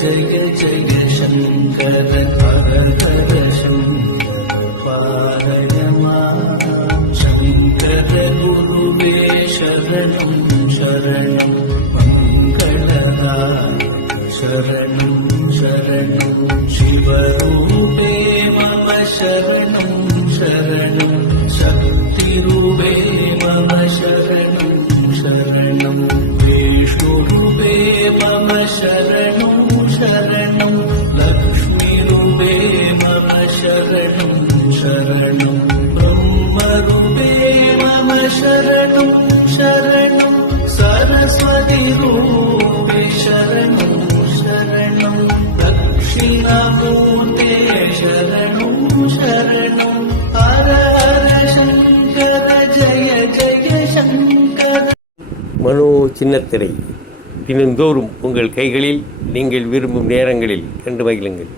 जय जय शङ्कर हर हर शङ्कर पालय मां शङ्कर गुरुवे शरणं शरणं मङ्गलदायक शरणं शरणं शिवरूपे मम शरणं शरणं शक्तिरूपे मम शरणं शरणं विष्णुरूपे मम शरणं शरणं लक्ष्मीरूपे मम शरणं शरणं ब्रह्मरूपे मम शरणं शरणं सरस्वतीरूपे शरणं शरणं दक्षिणामूर्ते शरणं शरणं हर हर शङ्कर जय जय शङ्कर. மனோ சின்னத்திரை தினந்தோறும் உங்கள் கைகளில் நீங்கள் விரும்பும் நேரங்களில் கண்டு மகிழுங்கள்.